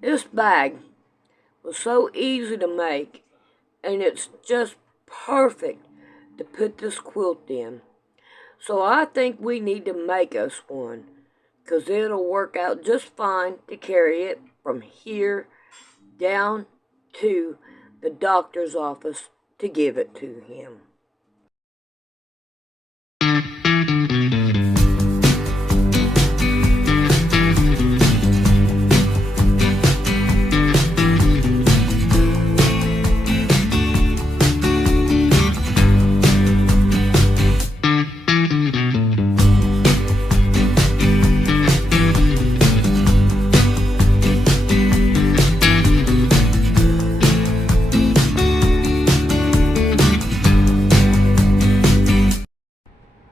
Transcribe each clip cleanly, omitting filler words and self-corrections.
This bag was so easy to make, and it's just perfect to put this quilt in. So I think we need to make us one, because it'll work out just fine to carry it from here down to the doctor's office to give it to him.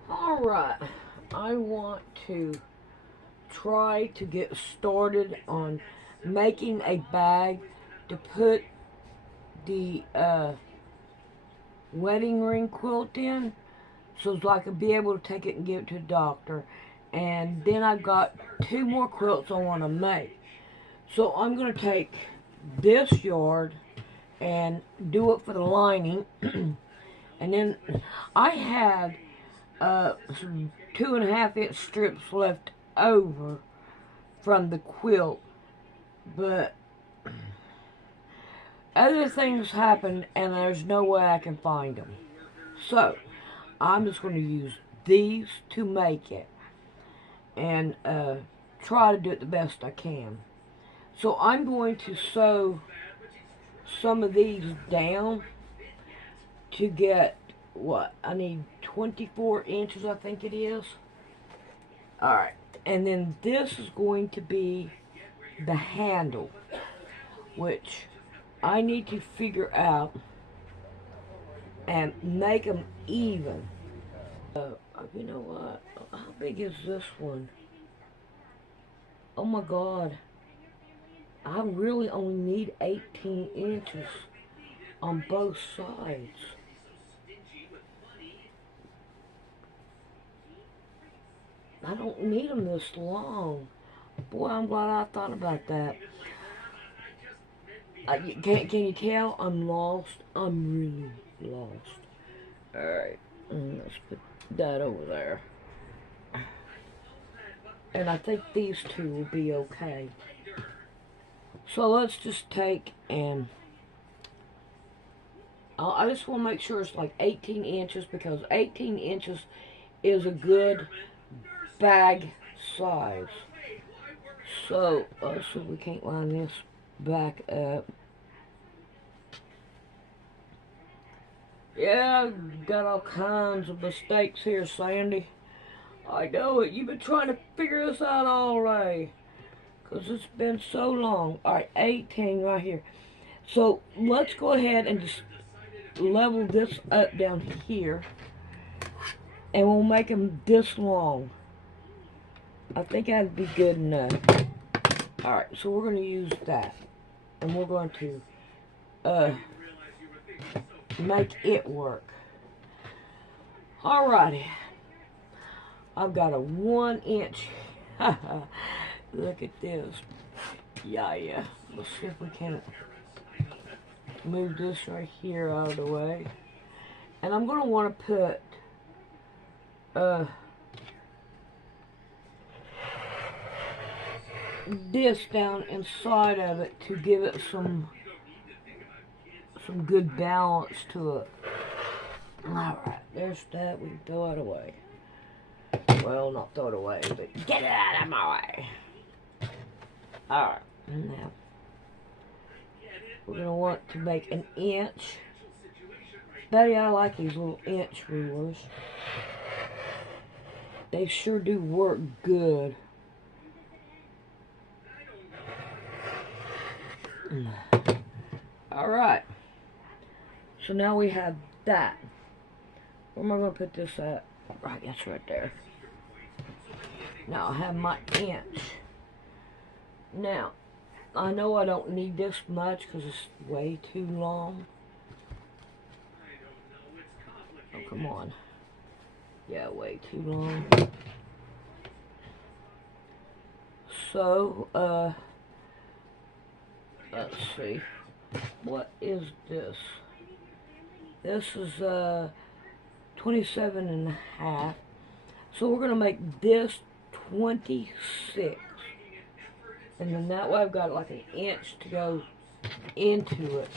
Alright, I want to try to get started on making a bag to put the wedding ring quilt in, so I could be able to take it and give it to the doctor. And then I've got 2 more quilts I want to make. So I'm going to take this yard and do it for the lining. And then I had some 2.5-inch strips left over from the quilt, but other things happened and there's no way I can find them. So I'm just going to use these to make it and try to do it the best I can. So I'm going to sew some of these down to get, what, I need 24 inches, I think it is. Alright, and then this is going to be the handle, which I need to figure out and make them even. You know what? How big is this one? Oh my god. I really only need 18 inches on both sides. I don't need them this long. Boy, I'm glad I thought about that. Can you tell I'm lost? I'm really lost. Alright, let's put that over there. And I think these 2 will be okay. So let's just take and I just want to make sure it's like 18 inches, because 18 inches is a good bag size. So let's see if we can't line this back up. Yeah, I've got all kinds of mistakes here, Sandy. I know it. You've been trying to figure this out all day, because it's been so long. Alright, 18 right here. So let's go ahead and just level this up down here, and we'll make them this long. I think that'd be good enough. Alright, so we're going to use that, and we're going to make it work. Alrighty, I've got a 1-inch. Look at this. Yeah. Let's see if we can move this right here out of the way. And I'm going to want to put this down inside of it to give it some good balance to it. Alright, there's that. We can throw it away. Well, not throw it away, but get it out of my way. Alright, now we're going to want to make an inch. Betty, I like these little inch rulers. They sure do work good. Alright. So now we have that. Where am I going to put this at? Right, that's right there. Now I have my inch. Now, I know I don't need this much because it's way too long. Oh, come on. Yeah, way too long. So, let's see. What is this? This is 27 and a half. So we're going to make this 26. And then that way I've got like an inch to go into it.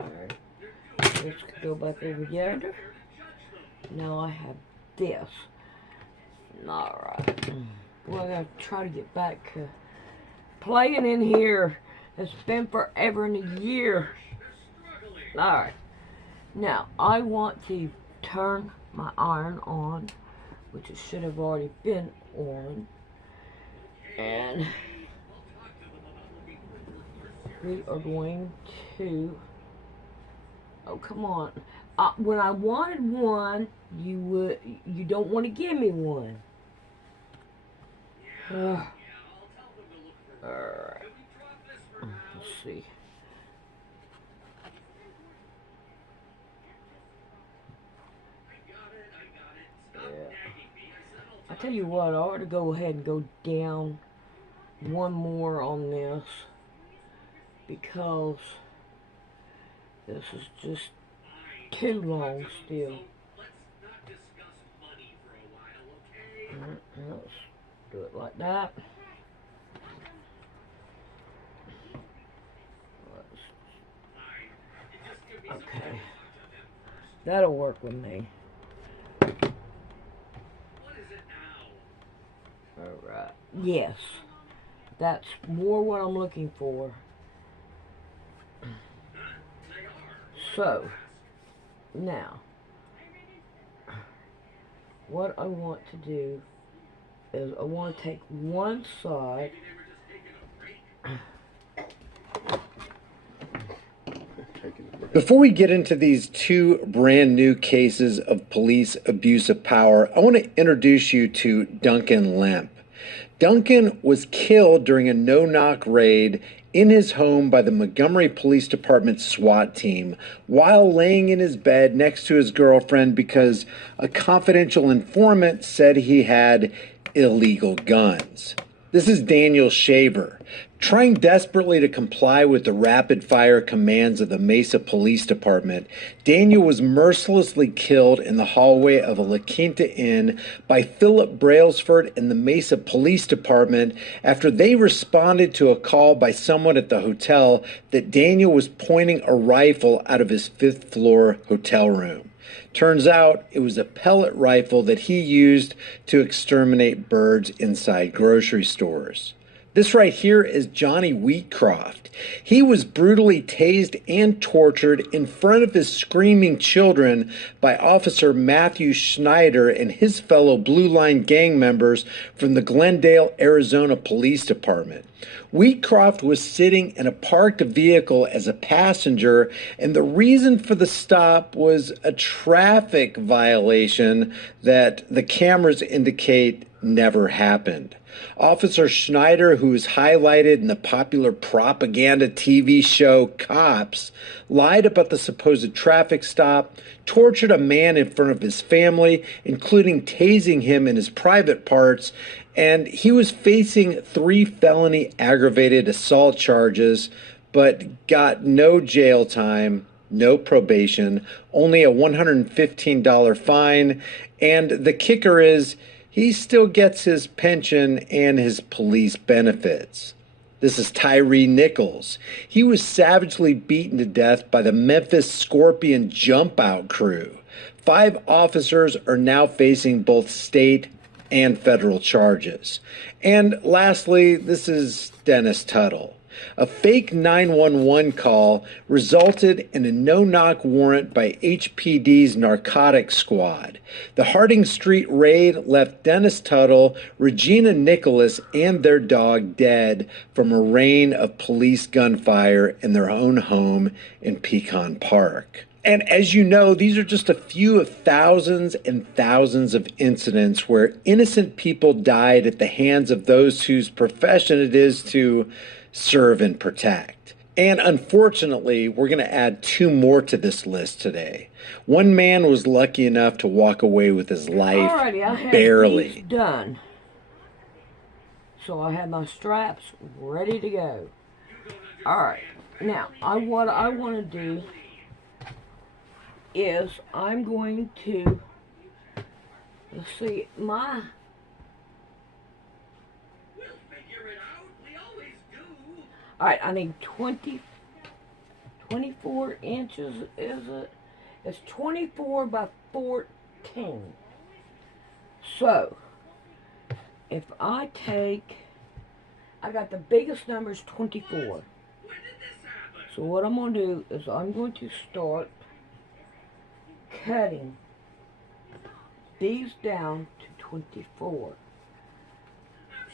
Alright. Let's go back over yonder. Now I have this. Alright. Well, I gotta try to get back to playing in here. It's been forever and a year. Alright. Now, I want to turn my iron on, which it should have already been on. And we are going to... Oh, come on. When I wanted one, you don't want to give me one. Alright. Let's see. Yeah. I tell you what, I ought to go ahead and go down one more on this, because this is just too long still. Let's do it like that. Okay. That'll work with me. Alright. Yes. That's more what I'm looking for. So, now, what I want to do is I want to take one side. Before we get into these two brand new cases of police abuse of power, I want to introduce you to Duncan Lemp. Duncan was killed during a no-knock raid in his home by the Montgomery Police Department SWAT team while laying in his bed next to his girlfriend because a confidential informant said he had illegal guns. This is Daniel Shaver. Trying desperately to comply with the rapid-fire commands of the Mesa Police Department, Daniel was mercilessly killed in the hallway of a La Quinta Inn by Philip Brailsford and the Mesa Police Department after they responded to a call by someone at the hotel that Daniel was pointing a rifle out of his fifth-floor hotel room. Turns out it was a pellet rifle that he used to exterminate birds inside grocery stores. This right here is Johnny Wheatcroft. He was brutally tased and tortured in front of his screaming children by Officer Matthew Schneider and his fellow Blue Line gang members from the Glendale, Arizona Police Department. Wheatcroft was sitting in a parked vehicle as a passenger, and the reason for the stop was a traffic violation that the cameras indicate never happened. Officer Schneider, who is highlighted in the popular propaganda TV show Cops, lied about the supposed traffic stop, tortured a man in front of his family, including tasing him in his private parts, and he was facing 3 felony aggravated assault charges, but got no jail time, no probation, only a $115 fine, and the kicker is he still gets his pension and his police benefits. This is Tyree Nichols. He was savagely beaten to death by the Memphis Scorpion jump out crew. 5 officers are now facing both state and federal charges. And lastly, this is Dennis Tuttle. A fake 911 call resulted in a no-knock warrant by HPD's narcotics squad. The Harding Street raid left Dennis Tuttle, Regina Nicholas, and their dog dead from a rain of police gunfire in their own home in Pecan Park. And as you know, these are just a few of thousands and thousands of incidents where innocent people died at the hands of those whose profession it is to serve and protect. And unfortunately, we're going to add 2 more to this list today. One man was lucky enough to walk away with his life barely. Done. So I have my straps ready to go. Alright, now what I want to do is I'm going to, let's see, alright, I need 24 inches, is it? It's 24 by 14. So, if I got the biggest number is 24. So what I'm going to do is I'm going to start cutting these down to 24.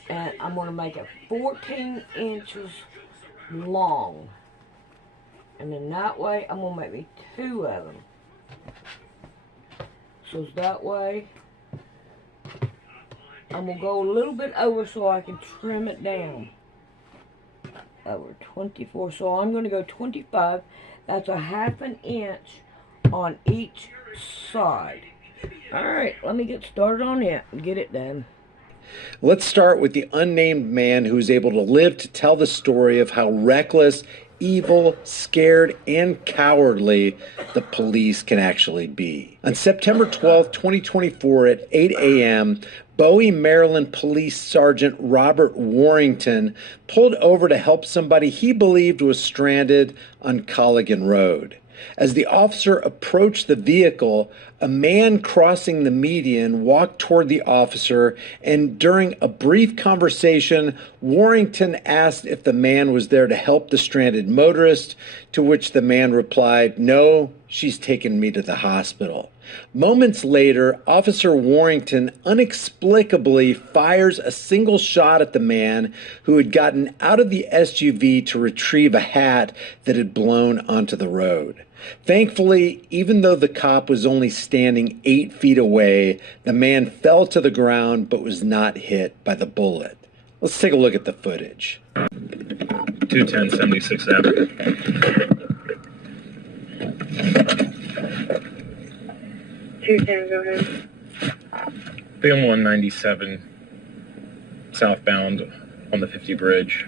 And I'm going to make it 14 inches long. And then that way, I'm going to make me 2 of them. So that way, I'm going to go a little bit over so I can trim it down. Over 24. So I'm going to go 25. That's a 1/2 inch on each side. Alright, let me get started on it and get it done. Let's start with the unnamed man who was able to live to tell the story of how reckless, evil, scared, and cowardly the police can actually be. On September 12, 2024 at 8 a.m., Bowie, Maryland Police Sergeant Robert Warrington pulled over to help somebody he believed was stranded on Colligan Road. As the officer approached the vehicle, a man crossing the median walked toward the officer, and during a brief conversation, Warrington asked if the man was there to help the stranded motorist, to which the man replied, "No, she's taken me to the hospital." Moments later, Officer Warrington inexplicably fires a single shot at the man who had gotten out of the SUV to retrieve a hat that had blown onto the road. Thankfully, even though the cop was only standing 8 feet away, the man fell to the ground but was not hit by the bullet. Let's take a look at the footage. 210 76th Avenue. 210, go ahead. BM 197 southbound on the 50 bridge.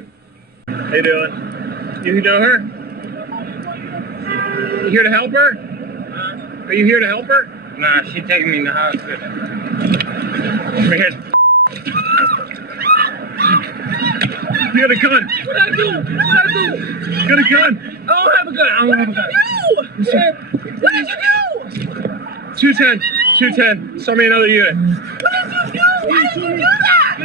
How you doing? You know her? You here to help her? Are you here to help her? Nah, she taking me in the hospital. Right here. You got a gun. What I do? What I do? You got a gun. I don't have a gun. I don't have a gun. No! What did you do? 210. 210. Saw me another unit. What did you do? Why did you do that?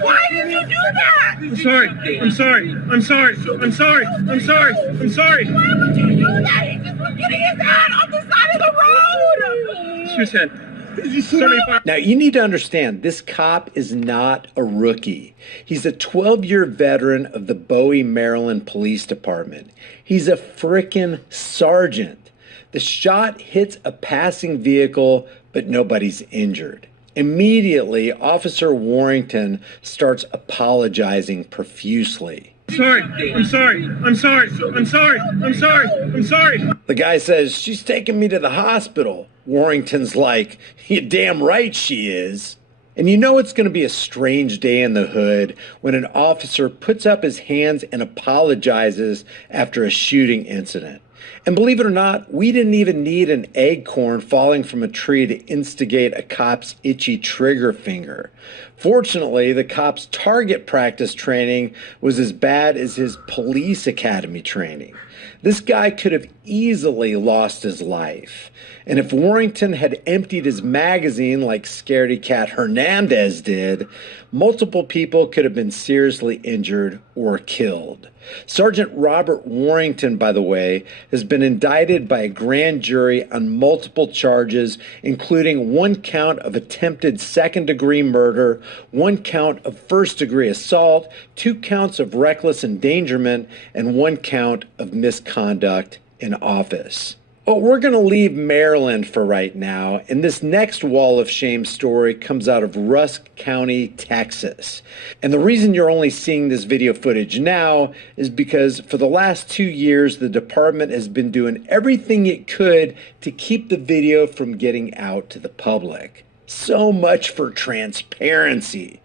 Why did you do that? I'm sorry. I'm sorry. I'm sorry. I'm sorry. I'm sorry. I'm sorry. Why would you do that? He just was getting his hand off the side of the road. 210. 75. Now, you need to understand, this cop is not a rookie. He's a 12-year veteran of the Bowie, Maryland Police Department. He's a frickin' sergeant. The shot hits a passing vehicle, but nobody's injured. Immediately, Officer Warrington starts apologizing profusely. Sorry. I'm sorry. I'm sorry. I'm sorry. I'm sorry. I'm sorry. The guy says, "She's taking me to the hospital." Warrington's like, "You damn right she is." And you know it's going to be a strange day in the hood when an officer puts up his hands and apologizes after a shooting incident. And believe it or not, we didn't even need an acorn falling from a tree to instigate a cop's itchy trigger finger. Fortunately, the cop's target practice training was as bad as his police academy training. This guy could have easily lost his life. And if Warrington had emptied his magazine like Scaredy Cat Hernandez did, multiple people could have been seriously injured or killed. Sergeant Robert Warrington, by the way, has been indicted by a grand jury on multiple charges, including 1 count of attempted second-degree murder, 1 count of first-degree assault, 2 counts of reckless endangerment, and 1 count of misconduct in office. But we're going to leave Maryland for right now, and this next wall of shame story comes out of Rusk County, Texas. And the reason you're only seeing this video footage now is because for the last 2 years, the department has been doing everything it could to keep the video from getting out to the public. So much for transparency.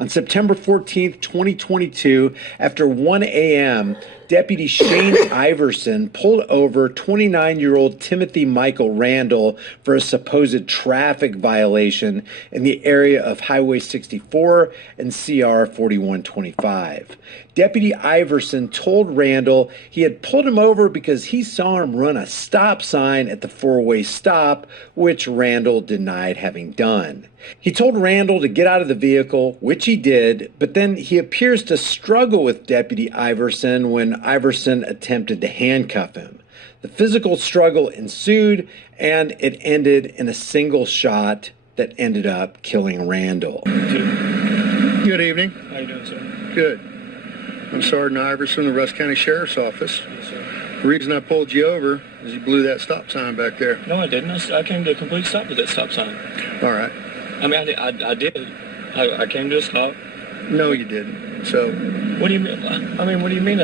On September 14th, 2022, after 1 a.m., Deputy Shane Iverson pulled over 29-year-old Timothy Michael Randall for a supposed traffic violation in the area of Highway 64 and CR 4125. Deputy Iverson told Randall he had pulled him over because he saw him run a stop sign at the four-way stop, which Randall denied having done. He told Randall to get out of the vehicle, which he did, but then he appears to struggle with Deputy Iverson when Iverson attempted to handcuff him. The physical struggle ensued, and it ended in a single shot that ended up killing Randall. Good evening. How you doing, sir? Good. I'm Sergeant Iverson, the Russ County Sheriff's Office. Yes, sir. The reason I pulled you over is you blew that stop sign back there. No, I didn't. I came to a complete stop with that stop sign. All right. I mean, I did. I came to a stop. No, you didn't. So, What do you mean? I mean, what do you mean?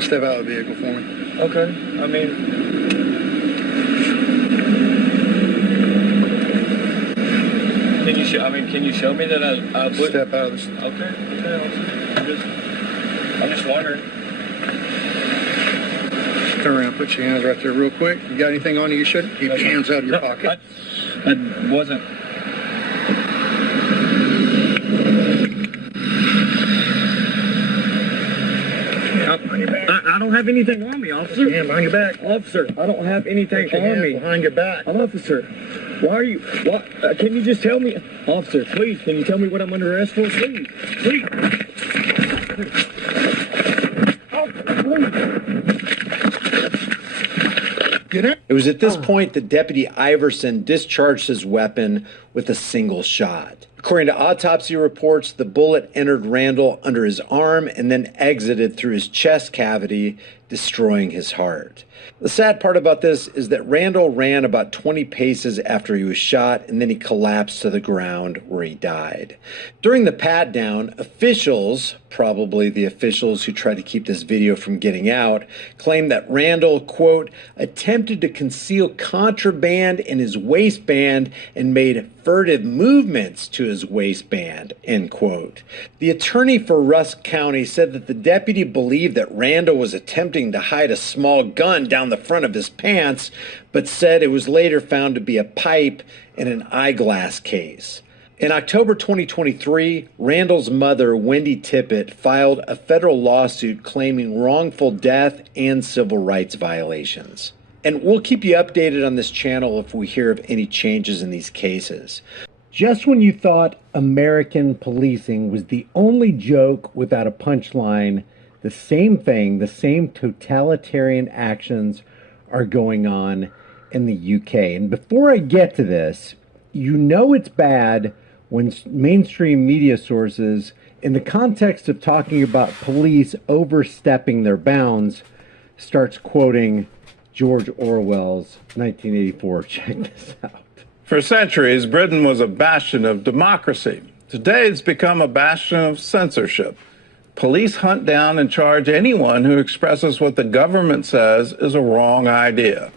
step out of the vehicle for me. Okay. I mean, can you show me that I blew? Step out of the... Okay. I'm just wondering. Turn around, put your hands right there real quick. You got anything on you you shouldn't? Keep your hands out of your pocket. I wasn't. I don't have anything on me, officer. Hand behind your back. Officer, I don't have anything Put your on hands me. behind your back. Officer, why are you? What? Can you just tell me, officer? Please, can you tell me what I'm under arrest for? Please, please. Get in. It was at this point that Deputy Iverson discharged his weapon with a single shot. According to autopsy reports, the bullet entered Randall under his arm and then exited through his chest cavity, destroying his heart. The sad part about this is that Randall ran about 20 paces after he was shot, and then he collapsed to the ground where he died. During the pat-down, officials, probably the officials who tried to keep this video from getting out, claimed that Randall, quote, attempted to conceal contraband in his waistband and made furtive movements to his waistband, end quote. The attorney for Russ County said that the deputy believed that Randall was attempting to hide a small gun down the front of his pants, but said it was later found to be a pipe in an eyeglass case. In October 2023, Randall's mother, Wendy Tippett, filed a federal lawsuit claiming wrongful death and civil rights violations. And we'll keep you updated on this channel if we hear of any changes in these cases. Just when you thought American policing was the only joke without a punchline, the same thing, the same totalitarian actions are going on in the UK. And before I get to this, you know it's bad when mainstream media sources, in the context of talking about police overstepping their bounds, starts quoting George Orwell's 1984. Check this out. For centuries, Britain was a bastion of democracy. Today, it's become a bastion of censorship. Police hunt down and charge anyone who expresses what the government says is a wrong idea.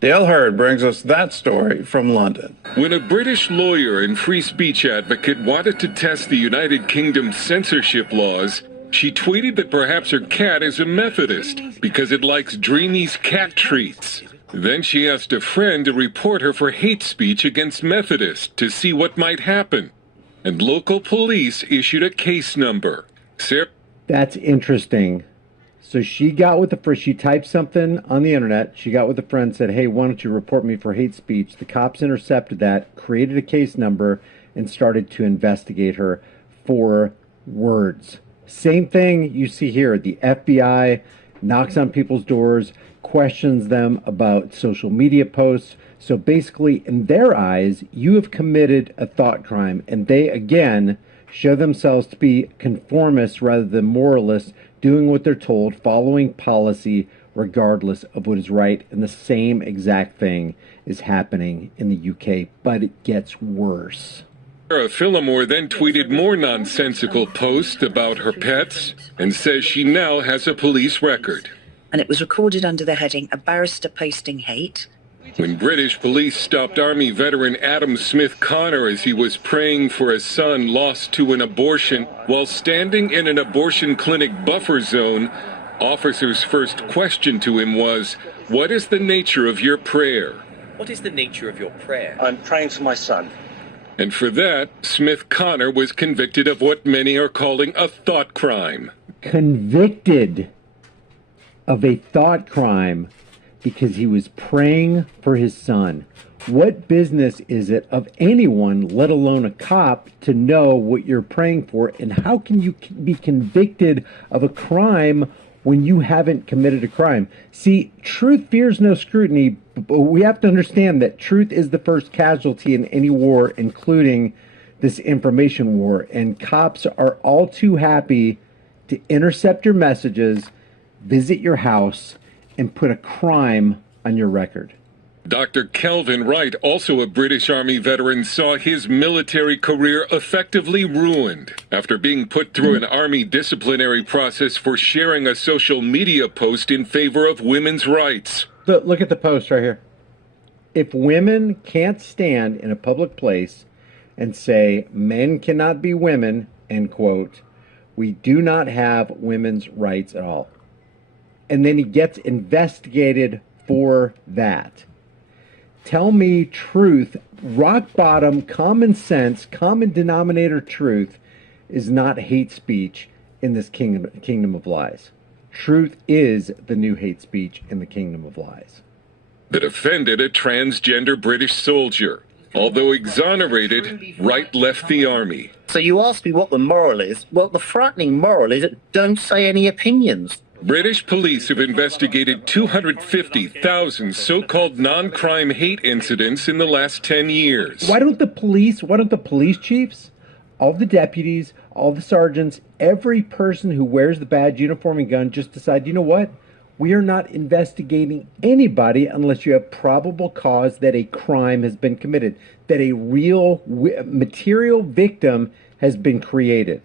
Dale Hurd brings us that story from London. When a British lawyer and free speech advocate wanted to test the United Kingdom's censorship laws, she tweeted that perhaps her cat is a Methodist because it likes Dreamy's cat treats. Then she asked a friend to report her for hate speech against Methodists to see what might happen. And local police issued a case number. That's interesting. So she got with the first, she typed something on the internet. She got with a friend, said, hey, why don't you report me for hate speech? The cops intercepted that, created a case number, and started to investigate her for words. Same thing you see here. The FBI knocks on people's doors, questions them about social media posts. So basically, in their eyes, you have committed a thought crime. And they, again, show themselves to be conformists rather than moralists, doing what they're told, following policy regardless of what is right. And the same exact thing is happening in the UK, but it gets worse. Sarah Phillimore then tweeted more nonsensical posts about her pets and says she now has a police record. And it was recorded under the heading, "A barrister posting hate." When British police stopped Army veteran Adam Smith Connor as he was praying for a son lost to an abortion while standing in an abortion clinic buffer zone, officers' first question to him was, "What is the nature of your prayer?" What is the nature of your prayer? I'm praying for my son. And for that, Smith Connor was convicted of what many are calling a thought crime. Convicted of a thought crime because he was praying for his son. What business is it of anyone, let alone a cop, to know what you're praying for? And how can you be convicted of a crime when you haven't committed a crime? See, truth fears no scrutiny, but we have to understand that truth is the first casualty in any war, including this information war. And cops are all too happy to intercept your messages, visit your house, and put a crime on your record. Dr. Kelvin Wright, also a British Army veteran, saw his military career effectively ruined after being put through an Army disciplinary process for sharing a social media post in favor of women's rights. Look at the post right here. If women can't stand in a public place and say men cannot be women, end quote, we do not have women's rights at all. And then he gets investigated for that. Tell me truth, rock bottom, common sense, common denominator truth is not hate speech in this kingdom of lies. Truth is the new hate speech in the kingdom of lies. That offended a transgender British soldier. Although exonerated, Wright left the Army. So you ask me what the moral is? Well, the frightening moral is don't say any opinions. British police have investigated 250,000 so-called non-crime hate incidents in the last 10 years. Why don't the police chiefs, all the deputies, all the sergeants, every person who wears the badge, uniform, and gun just decide, you know what? We are not investigating anybody unless you have probable cause that a crime has been committed, that a real material victim has been created.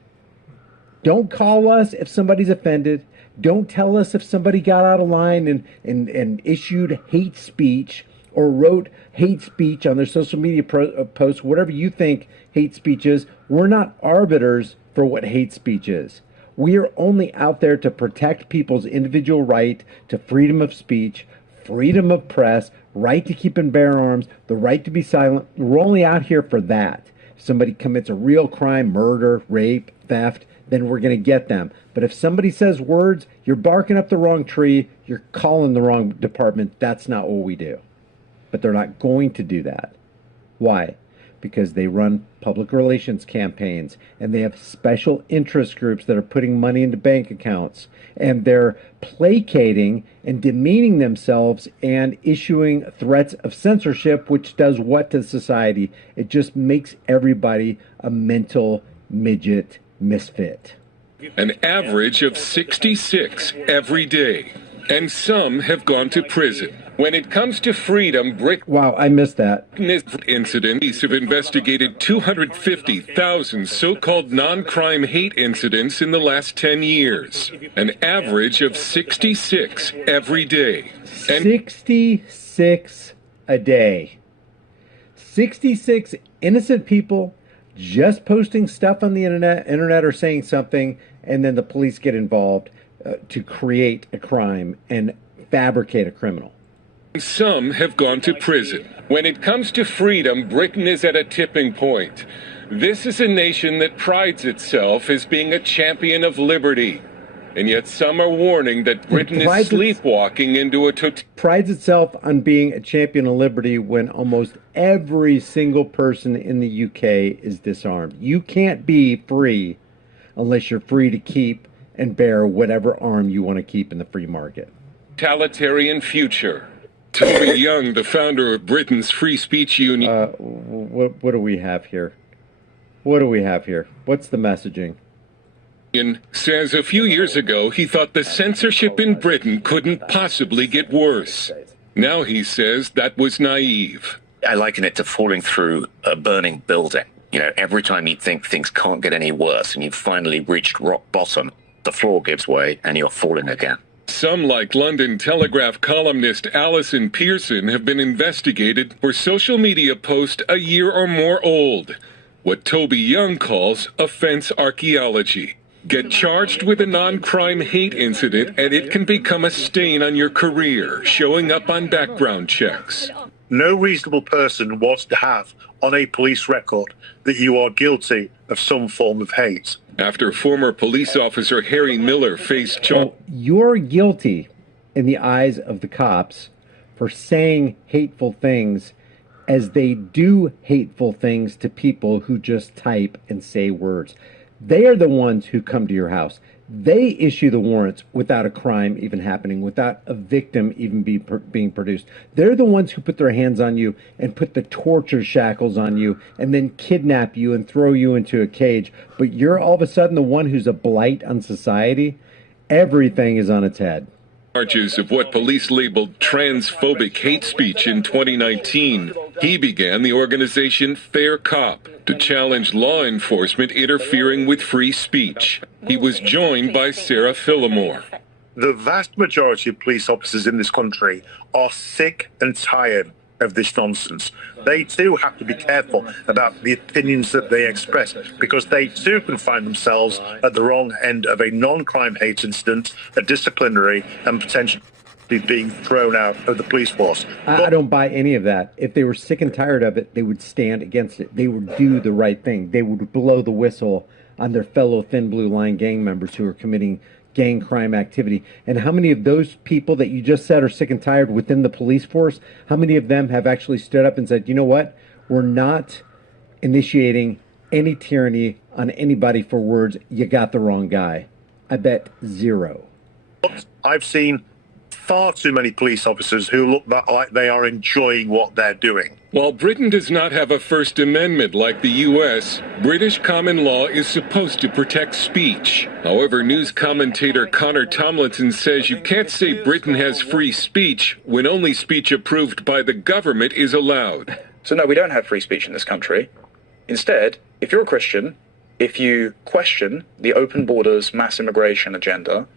Don't call us if somebody's offended. Don't tell us if somebody got out of line and issued hate speech or wrote hate speech on their social media posts, whatever you think hate speech is. We're not arbiters for what hate speech is. We are only out there to protect people's individual right to freedom of speech, freedom of press, right to keep and bear arms, the right to be silent. We're only out here for that. If somebody commits a real crime, murder, rape, theft, then we're going to get them. But if somebody says words, you're barking up the wrong tree, you're calling the wrong department. That's not what we do. But they're not going to do that. Why? Because they run public relations campaigns and they have special interest groups that are putting money into bank accounts, and they're placating and demeaning themselves and issuing threats of censorship, which does what to society? It just makes everybody a mental midget misfit. An average of 66 every day. And some have gone to prison. When it comes to freedom, Wow, I missed that. Incidents have investigated 250,000 so-called non-crime hate incidents in the last 10 years. An average of 66 every day. And 66 a day. 66 innocent people just posting stuff on the internet or saying something, and then the police get involved to create a crime and fabricate a criminal. Some have gone to prison. When it comes to freedom, Britain is at a tipping point. This is a nation that prides itself as being a champion of liberty. And yet some are warning that Britain is sleepwalking into a prides itself on being a champion of liberty when almost every single person in the UK is disarmed. You can't be free unless you're free to keep and bear whatever arm you want to keep in the free market. Totalitarian future. Toby Young, the founder of Britain's Free Speech Union. What do we have here? What do we have here? What's the messaging? Says a few years ago he thought the censorship in Britain couldn't possibly get worse. Now he says that was naive. I liken it to falling through a burning building. You know, every time you think things can't get any worse and you've finally reached rock bottom, the floor gives way and you're falling again. Some, like London Telegraph columnist Alison Pearson, have been investigated for social media posts a year or more old. What Toby Young calls offense archaeology. Get charged with a non-crime hate incident and it can become a stain on your career, showing up on background checks. No reasonable person wants to have on a police record that you are guilty of some form of hate. After former police officer Harry Miller faced charges. You're guilty in the eyes of the cops for saying hateful things as they do hateful things to people who just type and say words. They are the ones who come to your house. They issue the warrants without a crime even happening, without a victim even being produced. They're the ones who put their hands on you and put the torture shackles on you and then kidnap you and throw you into a cage. But you're all of a sudden the one who's a blight on society. Everything is on its head. Charges of what police labeled transphobic hate speech in 2019. He began the organization Fair Cop to challenge law enforcement interfering with free speech. He was joined by Sarah Phillimore. The vast majority of police officers in this country are sick and tired of this nonsense. They too have to be careful about the opinions that they express, because they too can find themselves at the wrong end of a non-crime hate incident, a disciplinary, and potentially being thrown out of the police force. I don't buy any of that. If they were sick and tired of it, they would stand against it. They would do the right thing. They would blow the whistle on their fellow Thin Blue Line gang members who are committing gang crime activity. And how many of those people that you just said are sick and tired within the police force, how many of them have actually stood up and said, you know what, we're not initiating any tyranny on anybody for words, you got the wrong guy? I bet zero. I've seen far too many police officers who look like they are enjoying what they're doing. While Britain does not have a First Amendment like the U.S., British common law is supposed to protect speech. However, news commentator Connor Tomlinson says you can't say Britain has free speech when only speech approved by the government is allowed. So no, we don't have free speech in this country. Instead, if you're a Christian, if you question the open borders, mass immigration agenda,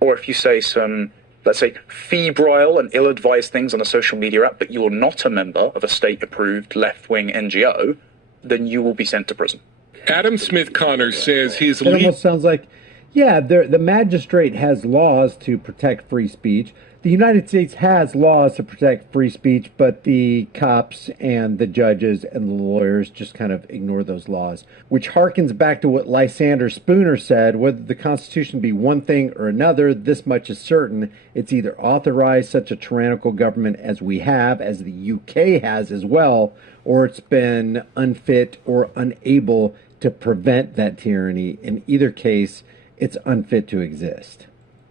or if you say some, let's say, febrile and ill-advised things on a social media app, but you are not a member of a state-approved left-wing NGO, then you will be sent to prison. Adam Smith Connors says his It almost sounds like, yeah, the magistrate has laws to protect free speech. The United States has laws to protect free speech, but the cops and the judges and the lawyers just kind of ignore those laws, which harkens back to what Lysander Spooner said: whether the Constitution be one thing or another, this much is certain. It's either authorize such a tyrannical government as we have, as the UK has as well, or it's been unfit or unable to prevent that tyranny. In either case, it's unfit to exist.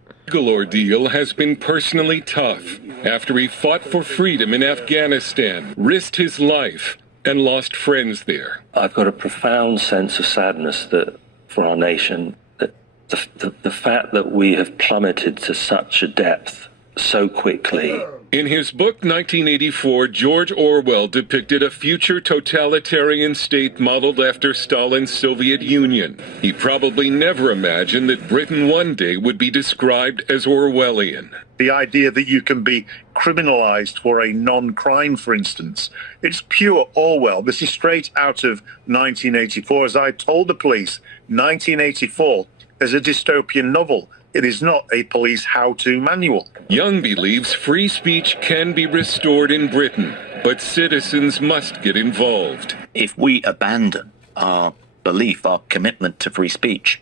The legal ordeal has been personally tough after he fought for freedom in Afghanistan, risked his life, and lost friends there. I've got a profound sense of sadness that for our nation, that the fact that we have plummeted to such a depth so quickly. In his book 1984, George Orwell depicted a future totalitarian state modeled after Stalin's Soviet Union. He probably never imagined that Britain one day would be described as Orwellian. The idea that you can be criminalized for a non-crime, for instance, it's pure Orwell. This is straight out of 1984. As I told the police, 1984 is a dystopian novel. It is not a police how-to manual. Young believes free speech can be restored in Britain, but citizens must get involved. If we abandon our belief, our commitment to free speech,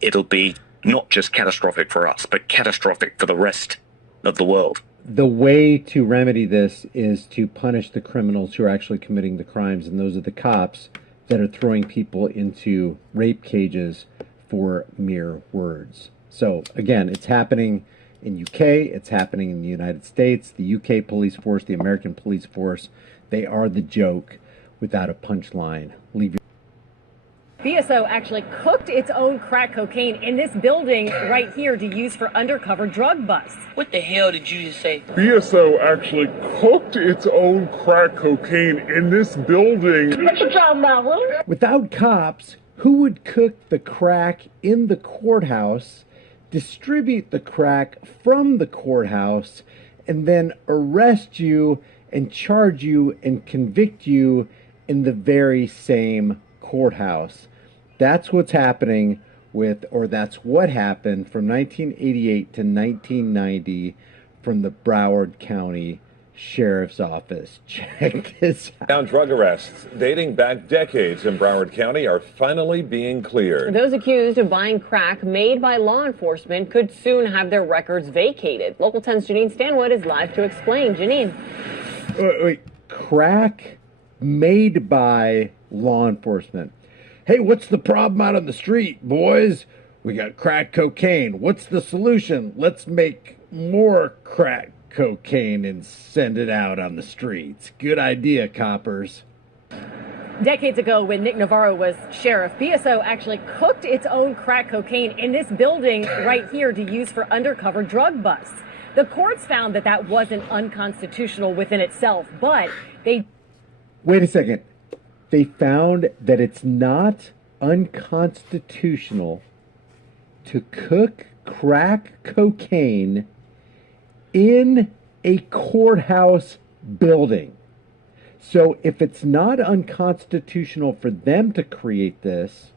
it'll be not just catastrophic for us, but catastrophic for the rest of the world. The way to remedy this is to punish the criminals who are actually committing the crimes, and those are the cops that are throwing people into rape cages for mere words. So again, it's happening in UK, it's happening in the United States. The UK police force, the American police force, they are the joke without a punchline. Leave your BSO actually cooked its own crack cocaine in this building right here to use for undercover drug busts. What the hell did you just say? BSO actually cooked its own crack cocaine in this building. What you talking about? Without cops, who would cook the crack in the courthouse distribute the crack from the courthouse, and then arrest you and charge you and convict you in the very same courthouse. That's what's happening with, or that's what happened from 1988 to 1990 from the Broward County Sheriff's Office. Check this out. Now, drug arrests dating back decades in Broward County are finally being cleared. Those accused of buying crack made by law enforcement could soon have their records vacated. Local 10's Janine Stanwood is live to explain. Janine. Wait, crack made by law enforcement. Hey, what's the problem out on the street, boys? We got crack cocaine. What's the solution? Let's make more crack cocaine and send it out on the streets. Good idea, coppers. Decades ago, when Nick Navarro was sheriff, BSO actually cooked its own crack cocaine in this building right here to use for undercover drug busts. The courts found that that wasn't unconstitutional within itself, but they... Wait a second. They found that it's not unconstitutional to cook crack cocaine in a courthouse building. So if it's not unconstitutional for them to create this,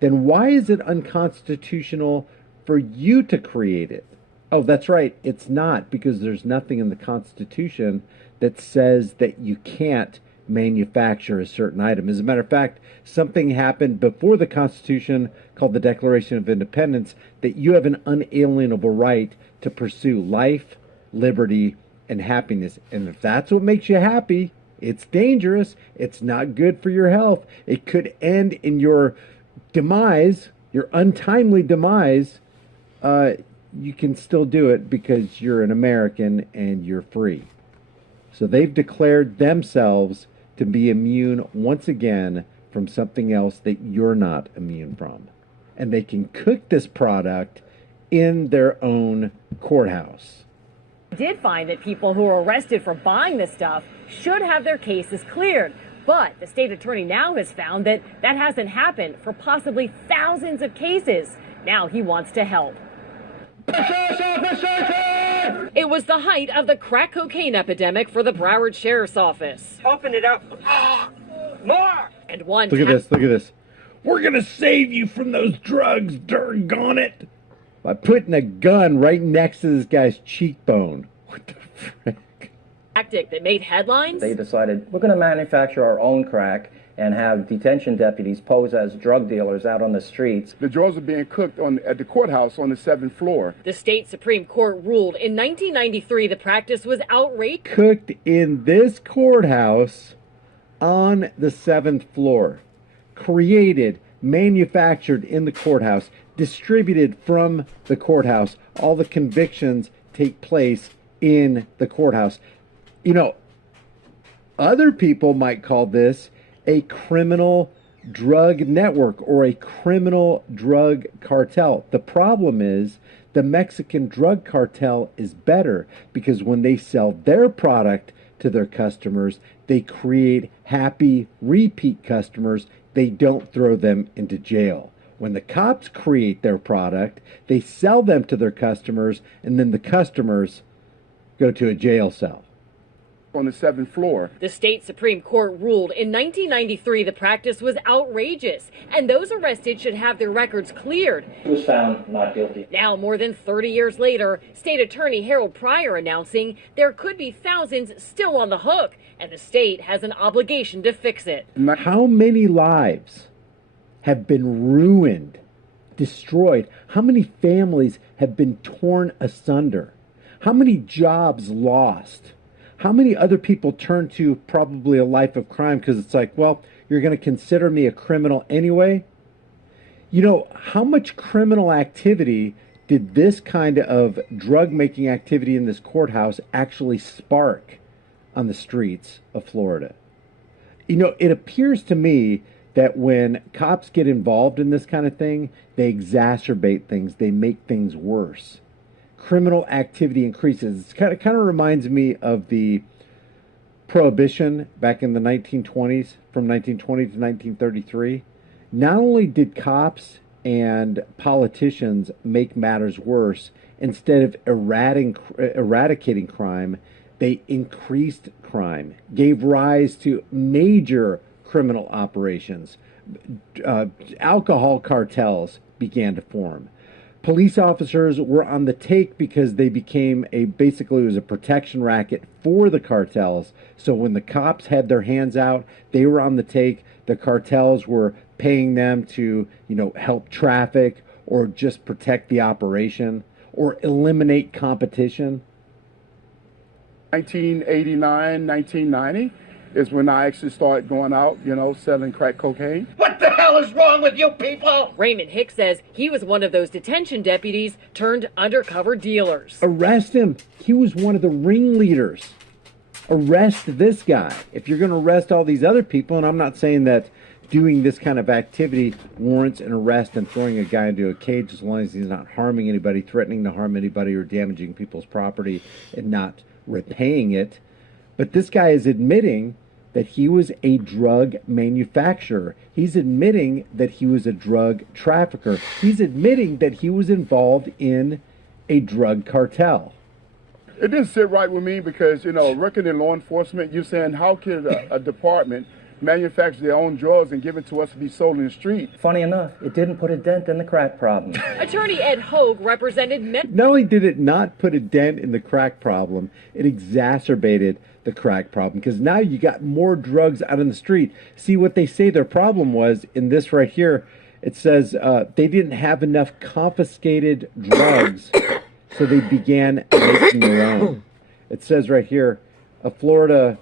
then why is it unconstitutional for you to create it? Oh, that's right. It's not, because there's nothing in the Constitution that says that you can't manufacture a certain item. As a matter of fact, something happened before the Constitution called the Declaration of Independence that you have an unalienable right to pursue life, liberty, and happiness. And if that's what makes you happy, it's dangerous. It's not good for your health. It could end in your demise, your untimely demise. You can still do it because you're an American and you're free. So they've declared themselves to be immune once again from something else that you're not immune from. And they can cook this product in their own courthouse. did find that people who are arrested for buying this stuff should have their cases cleared. But the state attorney now has found that that hasn't happened for possibly thousands of cases. Now he wants to help. It was the height of the crack cocaine epidemic for the Broward Sheriff's Office. Open it up. More! And one. Look at this, look at this. We're gonna save you from those drugs, doggone it, by putting a gun right next to this guy's cheekbone. What the frick? Tactic that made headlines. They decided we're going to manufacture our own crack and have detention deputies pose as drug dealers out on the streets. The drugs are being cooked at the courthouse on the 7th floor. The state Supreme Court ruled in 1993 the practice was outrageous. Cooked in this courthouse on the 7th floor. Created, manufactured in the courthouse, distributed from the courthouse. All the convictions take place in the courthouse. You know, other people might call this a criminal drug network or a criminal drug cartel. The problem is the Mexican drug cartel is better because when they sell their product to their customers, they create happy repeat customers. They don't throw them into jail. When the cops create their product, they sell them to their customers, and then the customers go to a jail cell. On the 7th floor. The state Supreme Court ruled in 1993 the practice was outrageous, and those arrested should have their records cleared. He was found not guilty. Now, more than 30 years later, State Attorney Harold Pryor announcing there could be thousands still on the hook, and the state has an obligation to fix it. How many lives have been ruined, destroyed? How many families have been torn asunder? How many jobs lost? How many other people turn to probably a life of crime because it's like, well, you're going to consider me a criminal anyway? You know, how much criminal activity did this kind of drug-making activity in this courthouse actually spark on the streets of Florida? You know, it appears to me that when cops get involved in this kind of thing, they exacerbate things, they make things worse. Criminal activity increases. It kind of reminds me of the Prohibition back in the 1920s, from 1920 to 1933. Not only did cops and politicians make matters worse. Instead of eradicating crime, they increased crime, gave rise to major criminal operations. Alcohol cartels began to form. Police officers were on the take because they became basically it was a protection racket for the cartels. So when the cops had their hands out, they were on the take. The cartels were paying them to, help traffic or just protect the operation or eliminate competition. 1989, 1990 is when I actually started going out, selling crack cocaine. What the hell is wrong with you people? Raymond Hicks says he was one of those detention deputies turned undercover dealers. Arrest him. He was one of the ringleaders. Arrest this guy. If you're going to arrest all these other people, and I'm not saying that doing this kind of activity warrants an arrest and throwing a guy into a cage as long as he's not harming anybody, threatening to harm anybody, or damaging people's property and not repaying it. But this guy is admitting that he was a drug manufacturer. He's admitting that he was a drug trafficker. He's admitting that he was involved in a drug cartel. It didn't sit right with me because, working in law enforcement, you're saying how could a department manufacture their own drugs and give it to us to be sold in the street? Funny enough, it didn't put a dent in the crack problem. Attorney Ed Hogue represented Not only did it not put a dent in the crack problem, it exacerbated the crack problem because now you got more drugs out on the street. See, what they say their problem was in this right here, it says they didn't have enough confiscated drugs, so they began making their own. It says right here, a Florida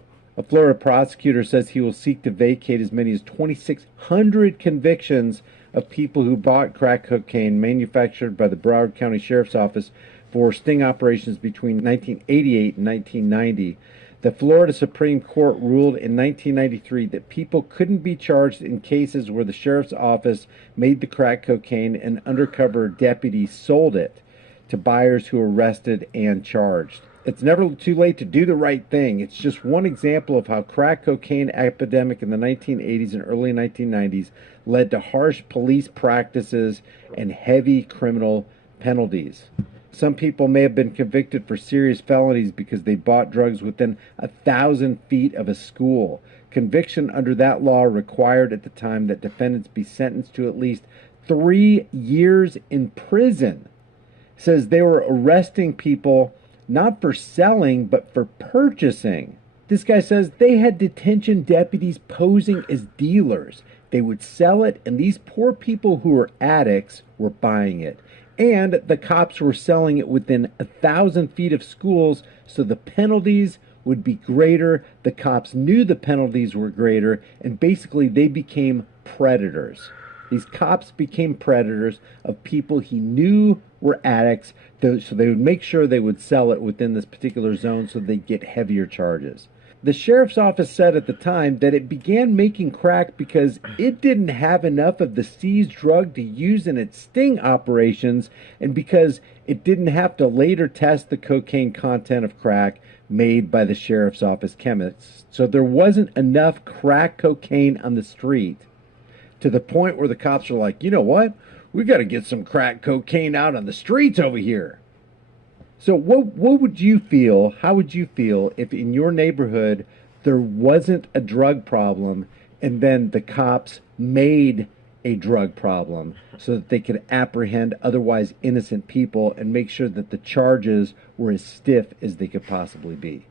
prosecutor says he will seek to vacate as many as 2,600 convictions of people who bought crack cocaine manufactured by the Broward County Sheriff's Office for sting operations between 1988 and 1990. The Florida Supreme Court ruled in 1993 that people couldn't be charged in cases where the sheriff's office made the crack cocaine and undercover deputies sold it to buyers who arrested and charged. It's never too late to do the right thing. It's just one example of how crack cocaine epidemic in the 1980s and early 1990s led to harsh police practices and heavy criminal penalties. Some people may have been convicted for serious felonies because they bought drugs within 1,000 feet of a school. Conviction under that law required at the time that defendants be sentenced to at least 3 years in prison. It says they were arresting people not for selling, but for purchasing. This guy says they had detention deputies posing as dealers. They would sell it, and these poor people who were addicts were buying it. And the cops were selling it within 1,000 feet of schools, so the penalties would be greater. The cops knew the penalties were greater, and basically they became predators. These cops became predators of people he knew were addicts, so they would make sure they would sell it within this particular zone so they'd get heavier charges. The sheriff's office said at the time that it began making crack because it didn't have enough of the seized drug to use in its sting operations, and because it didn't have to later test the cocaine content of crack made by the sheriff's office chemists. So there wasn't enough crack cocaine on the street to the point where the cops are like, you know what? We got to get some crack cocaine out on the streets over here. So what would you feel, how would you feel if in your neighborhood there wasn't a drug problem and then the cops made a drug problem so that they could apprehend otherwise innocent people and make sure that the charges were as stiff as they could possibly be?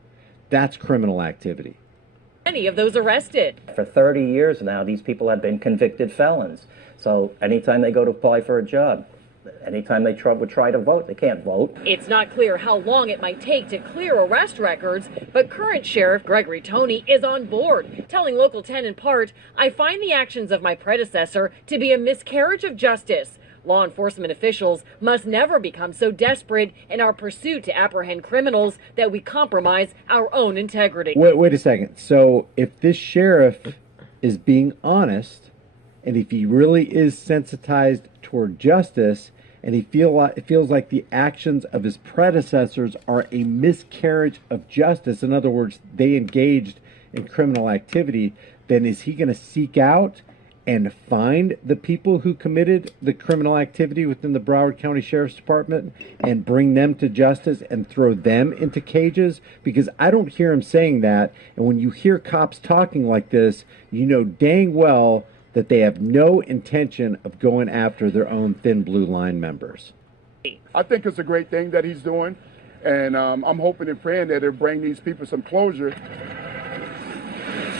That's criminal activity. Many of those arrested. For 30 years now, these people have been convicted felons. So anytime they go to apply for a job, anytime they would try to vote, they can't vote. It's not clear how long it might take to clear arrest records, but current Sheriff Gregory Toney is on board, telling Local 10 in part, "I find the actions of my predecessor to be a miscarriage of justice. Law enforcement officials must never become so desperate in our pursuit to apprehend criminals that we compromise our own integrity." Wait a second. So if this sheriff is being honest, and if he really is sensitized toward justice, and he feels like the actions of his predecessors are a miscarriage of justice, in other words, they engaged in criminal activity, then is he going to seek out and find the people who committed the criminal activity within the Broward County Sheriff's Department and bring them to justice and throw them into cages? Because I don't hear him saying that. And when you hear cops talking like this, you know dang well that they have no intention of going after their own thin blue line members. I think it's a great thing that he's doing, and I'm hoping and praying that it'll bring these people some closure.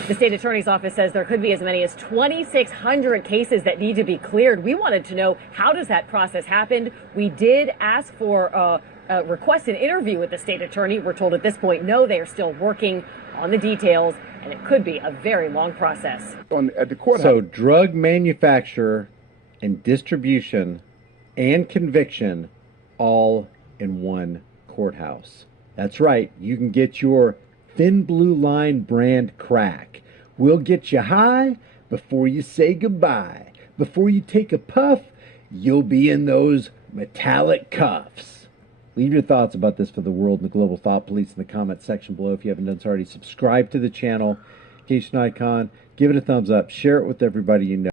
The state attorney's office says there could be as many as 2,600 cases that need to be cleared. We wanted to know, how does that process happen? We did ask for request an interview with the state attorney. We're told at this point, no, they are still working on the details, and it could be a very long process. At the courthouse. So drug manufacture and distribution and conviction all in one courthouse. That's right. You can get your Thin Blue Line brand crack. We'll get you high before you say goodbye. Before you take a puff, you'll be in those metallic cuffs. Leave your thoughts about this for the world and the global thought police in the comment section below. If you haven't done so already, subscribe to the channel. Notification icon. Give it a thumbs up. Share it with everybody you know.